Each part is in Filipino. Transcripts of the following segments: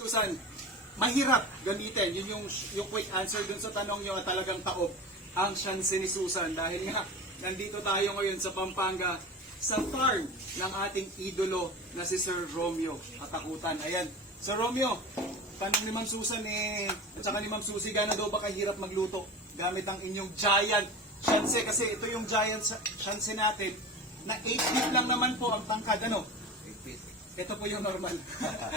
Susan, mahirap gamitin. Yun yung, yung quick answer dun sa tanong nyo at talagang taob ang chance ni Susan. Dahil nga, nandito tayo ngayon sa Pampanga sa farm ng ating idolo na si Sir Romeo Katakutan. Ayan, Sir Romeo, tanong ni Ma'am Susan eh, at saka ni Ma'am Susie, gano'n daw ba kahirap magluto gamit ang inyong giant chance? Kasi ito yung giant chance natin na 8 feet lang naman po ang tangkad. Ano? Ito po yung normal.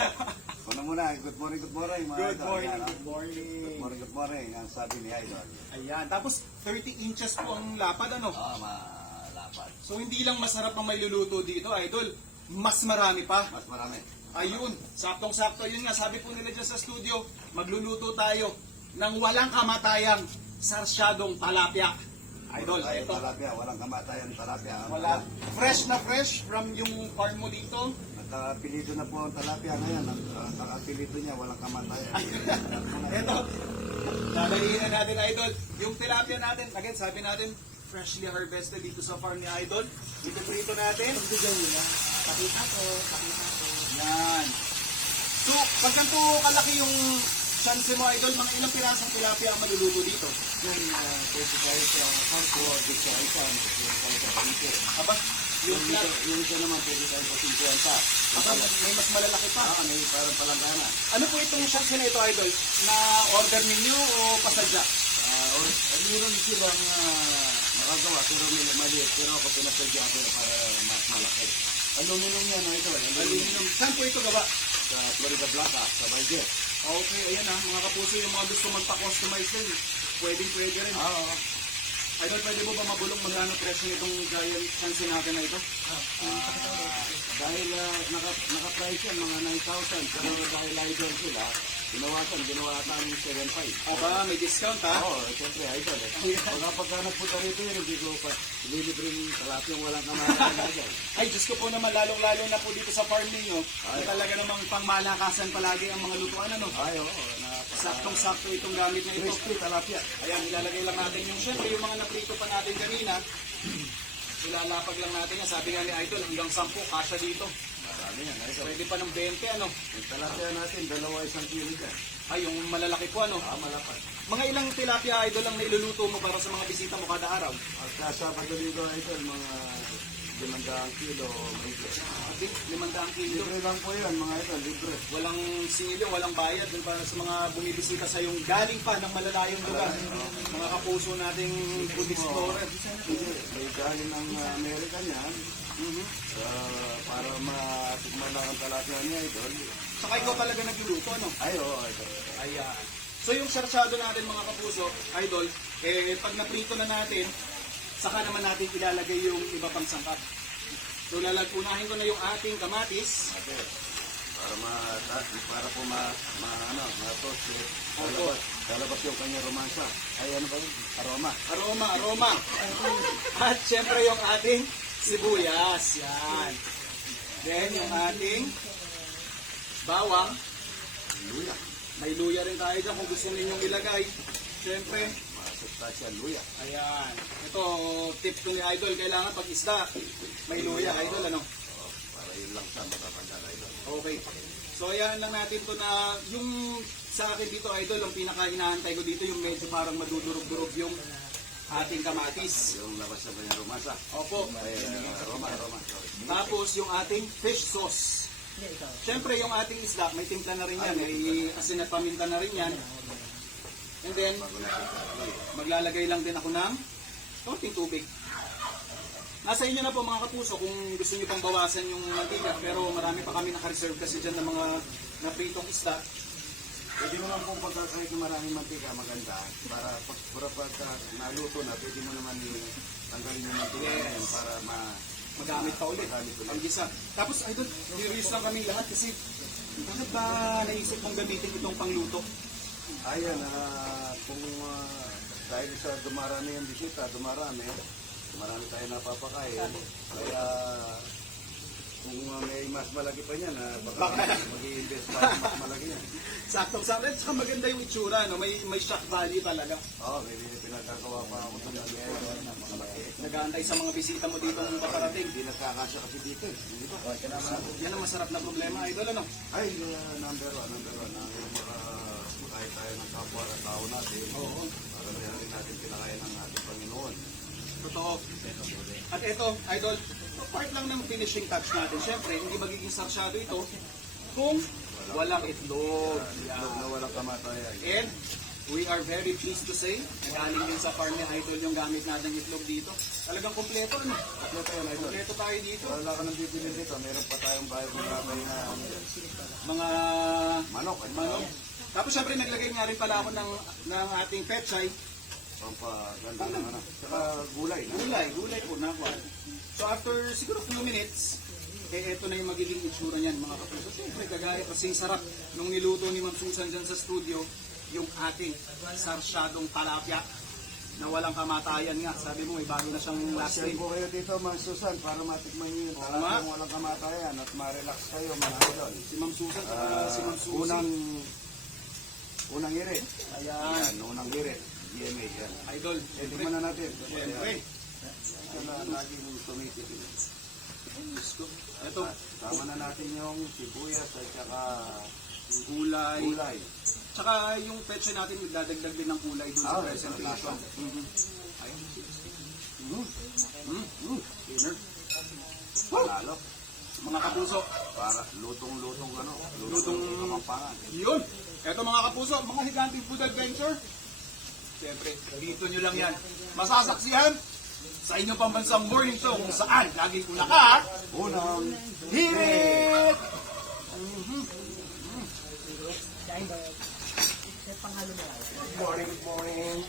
Una muna, good morning, good morning mga Good idol. morning, ah. good morning. Good morning, good morning. Ang sabi ni Idol. Ayan. Tapos 30 inches po ang lapad ano. Ah, malapad. So hindi lang masarap ang may luluto dito, idol. Mas marami pa. Mas marami. Ayun, saktong-sakto. Yun nga, sabi po nila dyan sa studio, magluluto tayo ng walang kamatayang sarsyadong talapia. Idol, Tayo ito. talapia, walang kamatayan talapia. Wala. Fresh na fresh from yung farm mo dito. Nakapilito na po ang talapia ngayon. Ang uh, nakapilito niya, walang kamatayan. Ito. Dadalihin na natin, idol. Yung tilapia natin, again, sabi natin, freshly harvested dito sa farm ni Idol. Dito prito natin. Pakita ko, pakita ko. Yan. So, pag ganito kalaki yung chance mo, Idol, mga ilang pirasong tilapia ang maluluto dito? Yung uh, pwede tayo sa kampo, dito sa isa, pwede tayo sa palito. Aba, yung, Yung, isa- yung isa naman, pwede tayo sa 50. aba, may mas malalaki pa. Ah, may parang palanggana. Ano po itong chance na ito, Idol? Na order ninyo o pasadya? Ah, or, meron silang uh, nakagawa, pero may maliit, pero ako pinasadya ko para mas malaki. Aluminum yan, ito. Aluminum. Saan po ito gawa? Sa Florida Blanca, sa Valdir. Okay, ayan ha, mga kapuso, yung mga gusto magpa-customize din, pwedeng pwede rin. Ah, oo. Idol, pwede mo ba mabulong magkano presyo nitong giant chance natin na ito? Dahil uh, naka, naka-price yan, mga 9,000. Pero dahil idol sila, ginawasan, ginawatan yung 7,500. Aba, may discount ha? Oo, eh, siyempre, idol. Eh. Pagka pagka nagpunta rito yun, hindi ko pa lilibre yung talapyang walang kamatayan idol. Ay, Diyos ko po naman, lalong-lalo na po dito sa farm ninyo, Ay. na talaga namang pangmalakasan palagi ang mga lutuan, ano? Ay, oo. napaka- Saktong-sakto itong gamit na ito. Crispy talapya. Ayan, ilalagay lang natin yung syempre, yung mga naprito pa natin kanina, ilalapag lang natin yan. Sabi nga ni Idol, hanggang 10, kasha dito. Marami yan, idol. Pwede pa ng 20, ano? Talapya natin, dalawa isang kilo dyan. Ay, yung malalaki po, ano? Ah, malapad. Mga ilang tilapia idol ang nailuluto mo para sa mga bisita mo kada araw? At sa Sabado dito, idol, mga limandang kilo, mahigit. Okay, limandang kilo. Libre lang po yan, mga idol, libre. Walang silo, walang bayad dun para sa mga bumibisita sa yung galing pa ng malalayong lugar. Mga kapuso nating food explorer. Hindi, may galing ng uh, Amerika niyan, Mhm. uh, para matikman lang ang talapya niya, idol. Saka ikaw talaga nagluluto, no? Ay, oo, idol. Ayan. So yung sarsyado natin mga kapuso, idol, eh pag naprito na natin, saka naman natin ilalagay yung iba pang sangkap. So lalagpunahin ko na yung ating kamatis. Ate, para ma para po ma, ma ano, ma toast eh. Lalabas, lalabas yung kanyang romansa. Ay, ano ba yun? Aroma. Aroma, aroma. At syempre yung ating sibuyas. Yan. Then yung ating bawang. Luya. May luya rin tayo dyan kung gusto ninyong ilagay. Syempre, Masustansya luya. ayan. Ito, tip ko ni Idol, kailangan pag isda, may luya. Idol, ano? Oh, para yun lang siya matatanda, idol. Okay. So, ayan lang natin to na yung sa akin dito, Idol, ang pinaka-hinahantay ko dito, yung medyo parang madudurog-durog yung ating kamatis. Yung labas na kanyang romansa. Opo. Ay, uh, aroma, aroma. Tapos yung ating fish sauce. Siyempre yung ating isda, may timpla na rin yan. May asin at paminta na rin yan. And then, maglalagay lang din ako ng konting tubig. Nasa inyo na po mga kapuso kung gusto niyo pang bawasan yung mantika. Pero marami pa kami naka-reserve kasi dyan ng mga napritong isda. Pwede mo naman kung pagka kahit na maraming mantika maganda para pag para pagka naluto na pwede mo naman tanggalin yung mantika Yes. para ma Magamit pa ulit. Magamit ulit. Ang gisa. Tapos, ay doon, curious lang kaming lahat kasi bakit ba naisip mong gamitin itong pangluto? Ayan, ah, kung ah, dahil sa dumarami yung bisita, dumarami, dumarami tayo napapakain. Kaya Kung uh, may mas malaki pa niyan, ah, baka Baka- mag-i-invest pa mas malaki yan. Saktong sakto. At saka maganda yung itsura, no? May, may shock value talaga. Oo, may pinagkagawa pa ako sa mga malaki. Nag-aantay sa mga bisita mo dito ng paparating. Hindi nagkakasya kasi dito eh. Hindi ba? Yan ang masarap na problema, idol, ano? Ay, uh, number one, number one. Mga makain tayo ng kapwa at tao natin. Oo. Para rin natin pinakain ng ating Panginoon. Totoo. At ito, idol, part lang ng finishing touch natin. Siyempre, hindi magiging sarsyado ito kung walang itlog. Itlog na walang kamatayan. And we are very pleased to say, galing din sa farm ni Idol yung gamit natin itlog dito. Talagang kompleto, ano? Kompleto yun, idol. Kompleto tayo dito. Wala ka nang bibili dito. Meron pa tayong bayad ng babay na yan. Mga manok. At manok. Tapos syempre naglagay nga rin pala ako ng, ng ating pechay. Pampaganda ng ano. Saka gulay. Na? Gulay, gulay po na ako. So after siguro few minutes, eh ito na yung magiging itsura niyan mga kapuso. Siyempre kagaya kasing sarap nung niluto ni Ma'am Susan dyan sa studio, yung ating sarsyadong talapia na walang kamatayan nga. Sabi mo, may bago na siyang last Share name. po kayo dito, Ma'am Susan, para matikman niyo yung talagang walang kamatayan at ma-relax kayo, mga idol. Si Ma'am Susan, Ah, si Ma'am Susan. unang unang hirit. Ayan, Yan, unang hirit. GMA yan. idol. Eh, tingnan na natin. Siyempre. Yan na laging tumitigil. Ito, Tama na natin yung sibuyas at saka gulay. gulay. Tsaka yung peche natin, magdadagdag din ng kulay sa Ah, presentation. Mhm. Ayun. Mm. Mm. Mm. Dinner. Panalo. Mga kapuso, Para lutong-lutong ano. Lutong- kamampangan. Yun! Eto mga kapuso, mga Higanti Food Adventure. Siyempre, dito nyo lang yan. Masasaksihan sa inyong pambansang morning show kung saan lagi ko naka Unang hirit! morning, morning.